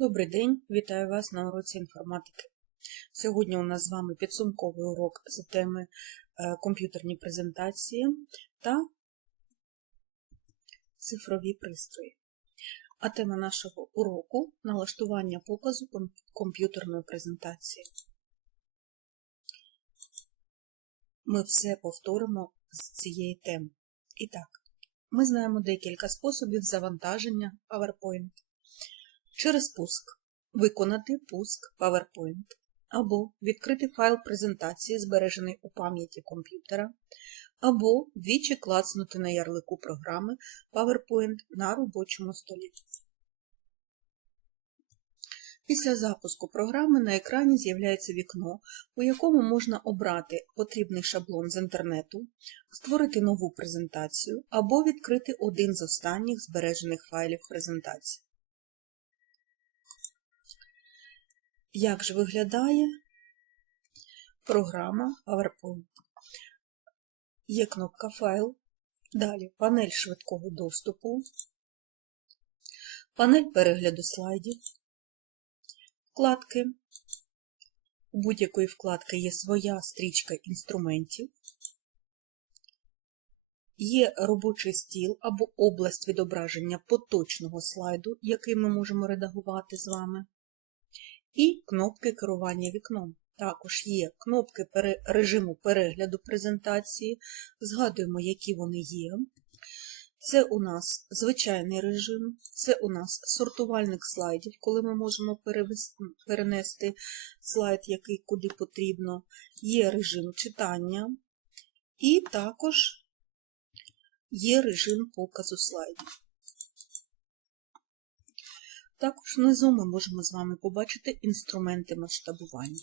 Добрий день, вітаю вас на уроці інформатики. Сьогодні у нас з вами підсумковий урок з теми е, комп'ютерні презентації та цифрові пристрої. А тема нашого уроку налаштування показу комп'ютерної презентації. Ми все повторимо з цієї теми. І так, ми знаємо декілька способів завантаження PowerPoint через пуск, виконати пуск PowerPoint, або відкрити файл презентації, збережений у пам'яті комп'ютера, або двічі клацнути на ярлику програми PowerPoint на робочому столі. Після запуску програми на екрані з'являється вікно, у якому можна обрати потрібний шаблон з інтернету, створити нову презентацію або відкрити один з останніх збережених файлів презентації. Як ж виглядає програма PowerPoint? Є кнопка Файл, далі панель швидкого доступу, панель перегляду слайдів, вкладки. У будь-якої вкладки є своя стрічка інструментів, є робочий стіл або область відображення поточного слайду, який ми можемо редагувати з вами і кнопки керування вікном. Також є кнопки режиму перегляду презентації. Згадуємо, які вони є. Це у нас звичайний режим, це у нас сортувальник слайдів, коли ми можемо перенести слайд, який куди потрібно. Є режим читання, і також є режим показу слайдів. Також внизу ми можемо з вами побачити інструменти масштабування.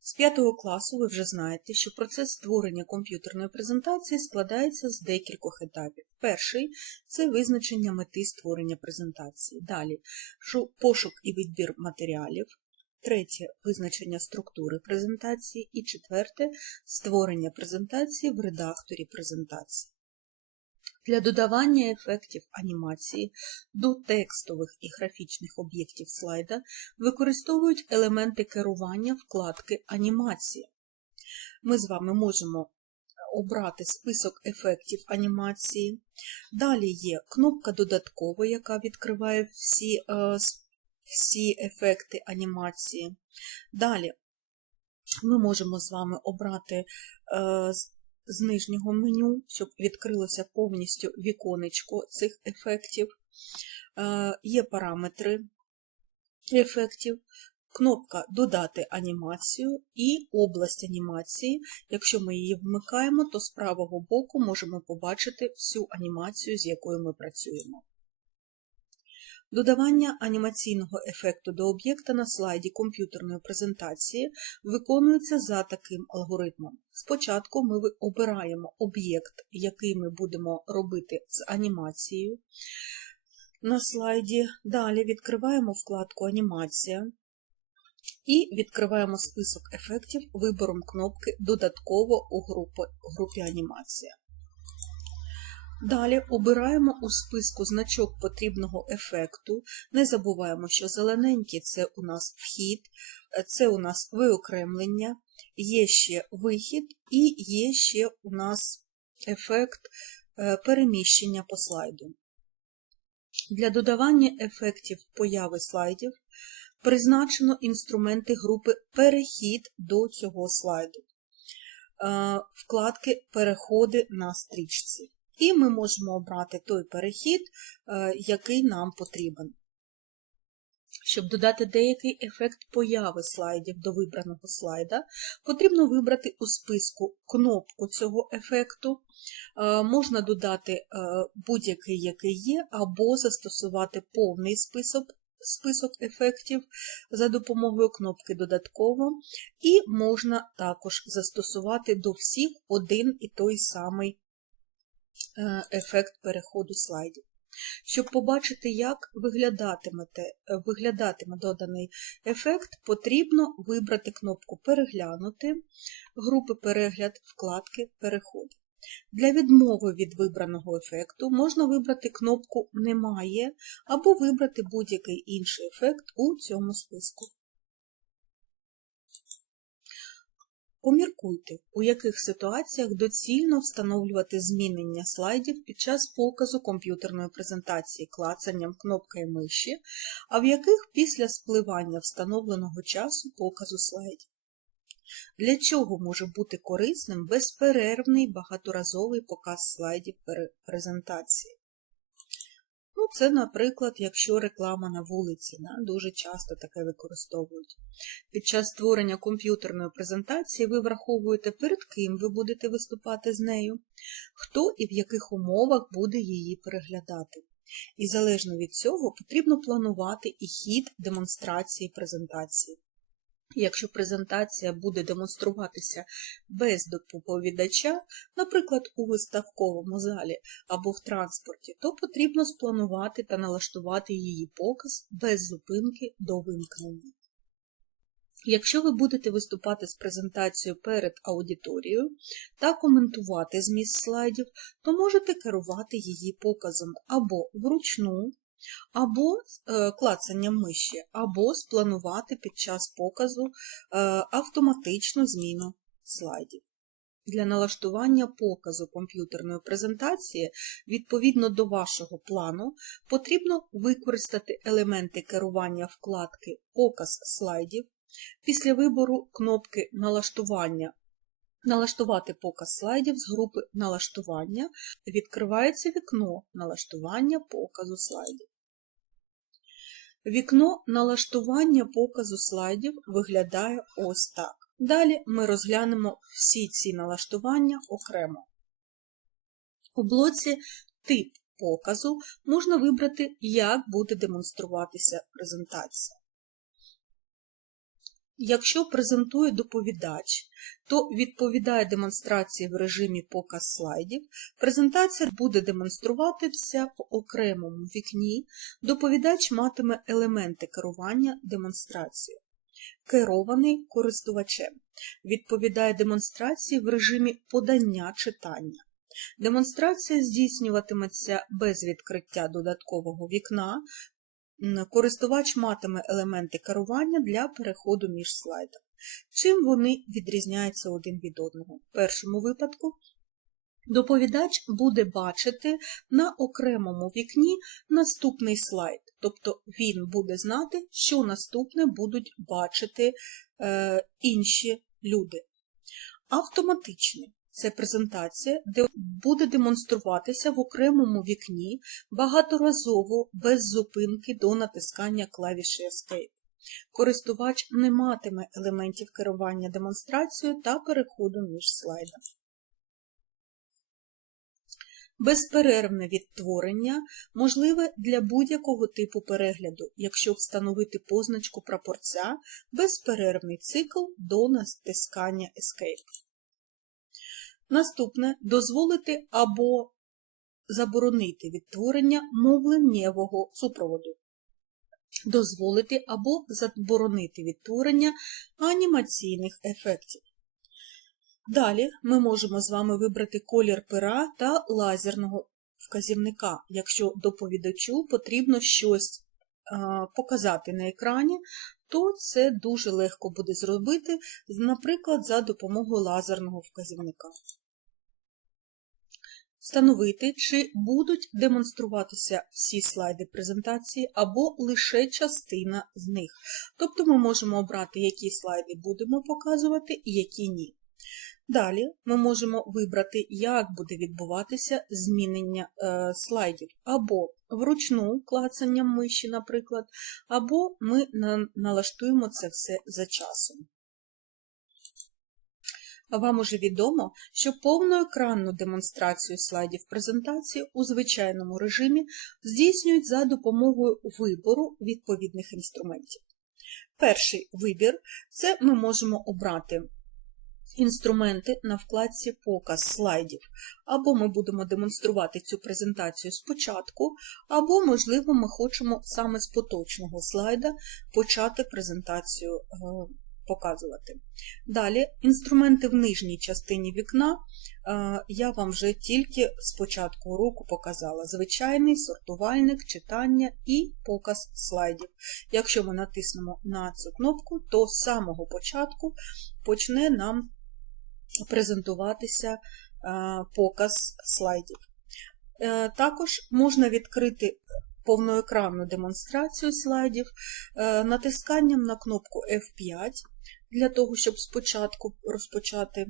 З 5 класу ви вже знаєте, що процес створення комп'ютерної презентації складається з декількох етапів. Перший це визначення мети створення презентації. Далі пошук і відбір матеріалів. Третє визначення структури презентації. І четверте створення презентації в редакторі презентації. Для додавання ефектів анімації до текстових і графічних об'єктів слайда використовують елементи керування вкладки Анімація. Ми з вами можемо обрати список ефектів анімації. Далі є кнопка додаткова, яка відкриває всі, е, всі ефекти анімації. Далі ми можемо з вами обрати е, з- нижнього меню, щоб відкрилося повністю віконечко цих ефектів. Е, Є параметри ефектів, кнопка Додати анімацію і область анімації. Якщо ми її вмикаємо, то з правого боку можемо побачити всю анімацію, з якою ми працюємо. Додавання анімаційного ефекту до об'єкта на слайді комп'ютерної презентації виконується за таким алгоритмом. Спочатку ми обираємо об'єкт, який ми будемо робити з анімацією на слайді. Далі відкриваємо вкладку Анімація і відкриваємо список ефектів вибором кнопки Додатково у групі Анімація. Далі обираємо у списку значок потрібного ефекту. Не забуваємо, що зелененький це у нас вхід, це у нас виокремлення, є ще вихід і є ще у нас ефект е, переміщення по слайду. Для додавання ефектів появи слайдів призначено інструменти групи Перехід до цього слайду. Е, Вкладки Переходи на стрічці. І ми можемо обрати той перехід, е, який нам потрібен. Щоб додати деякий ефект появи слайдів до вибраного слайда, потрібно вибрати у списку кнопку цього ефекту. Е, Можна додати е, будь-який, який є, або застосувати повний список, список ефектів за допомогою кнопки Додатково, і можна також застосувати до всіх один і той самий ефект переходу слайдів. Щоб побачити, як е, виглядатиме доданий ефект, потрібно вибрати кнопку Переглянути, групи перегляд, вкладки Переходи. Для відмови від вибраного ефекту можна вибрати кнопку Немає або вибрати будь-який інший ефект у цьому списку. Поміркуйте, у яких ситуаціях доцільно встановлювати змінення слайдів під час показу комп'ютерної презентації клацанням кнопки миші, а в яких після спливання встановленого часу показу слайдів. Для чого може бути корисним безперервний багаторазовий показ слайдів презентації? Ну, це, наприклад, якщо реклама на вулиці, да, дуже часто таке використовують. Під час створення комп'ютерної презентації ви враховуєте, перед ким ви будете виступати з нею, хто і в яких умовах буде її переглядати. І залежно від цього потрібно планувати і хід демонстрації презентації. Якщо презентація буде демонструватися без доповідача, наприклад, у виставковому залі або в транспорті, то потрібно спланувати та налаштувати її показ без зупинки до вимкнення. Якщо ви будете виступати з презентацією перед аудиторією та коментувати зміст слайдів, то можете керувати її показом або вручну, або е, клацанням миші, або спланувати під час показу е, автоматичну зміну слайдів. Для налаштування показу комп'ютерної презентації відповідно до вашого плану потрібно використати елементи керування вкладки Показ слайдів. Після вибору кнопки Налаштування Налаштувати показ слайдів з групи Налаштування відкривається вікно Налаштування показу слайдів. Вікно налаштування показу слайдів виглядає ось так. Далі ми розглянемо всі ці налаштування окремо. У блоці Тип показу можна вибрати, як буде демонструватися презентація. Якщо презентує доповідач, то відповідає демонстрації в режимі показ слайдів. Презентація буде демонструватися в окремому вікні. Доповідач матиме елементи керування демонстрацією. Керований користувачем. Відповідає демонстрації в режимі подання читання. Демонстрація здійснюватиметься без відкриття додаткового вікна. Користувач матиме елементи керування для переходу між слайдами. Чим вони відрізняються один від одного? В першому випадку доповідач буде бачити на окремому вікні наступний слайд, тобто він буде знати, що наступне будуть бачити е, інші люди. Автоматичний це презентація, де буде демонструватися в окремому вікні багаторазово без зупинки до натискання клавіші Escape. Користувач не матиме елементів керування демонстрацією та переходу між слайдами. Безперервне відтворення можливе для будь-якого типу перегляду, якщо встановити позначку прапорця безперервний цикл до натискання Escape. Наступне дозволити або заборонити відтворення мовленнєвого супроводу. Дозволити або заборонити відтворення анімаційних ефектів. Далі ми можемо з вами вибрати колір пера та лазерного вказівника, якщо доповідачу потрібно щось показати на екрані, то це дуже легко буде зробити, наприклад, за допомогою лазерного вказівника. Встановити, чи будуть демонструватися всі слайди презентації або лише частина з них. Тобто ми можемо обрати, які слайди будемо показувати і які ні. Далі ми можемо вибрати, як буде відбуватися змінення е, слайдів, або вручну клацанням миші, наприклад, або ми на, налаштуємо це все за часом. Вам уже відомо, що повноекранну демонстрацію слайдів презентації у звичайному режимі здійснюють за допомогою вибору відповідних інструментів. Перший вибір це ми можемо обрати інструменти на вкладці Показ слайдів. Або ми будемо демонструвати цю презентацію спочатку, або, можливо, ми хочемо саме з поточного слайда почати презентацію показувати. Далі, інструменти в нижній частині вікна е, я вам вже тільки з початку уроку показала. Звичайний сортувальник, читання і показ слайдів. Якщо ми натиснемо на цю кнопку, то з самого початку почне нам презентуватися е, показ слайдів. Е, Також можна відкрити повноекранну демонстрацію слайдів е, натисканням на кнопку F5 для того, щоб спочатку розпочати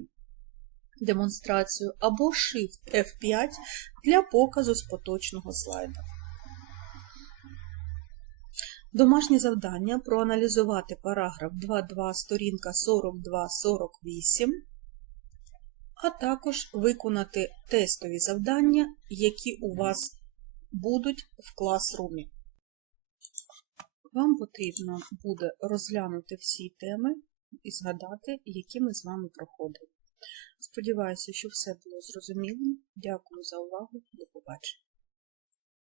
демонстрацію, або Shift F5 для показу з поточного слайда. Домашнє завдання проаналізувати параграф 2.2, сторінка 42-48, а також виконати тестові завдання, які у вас будуть в класрумі. Вам потрібно буде розглянути всі теми і згадати, які ми з вами проходили. Сподіваюся, що все було зрозуміло. Дякую за увагу. До побачення.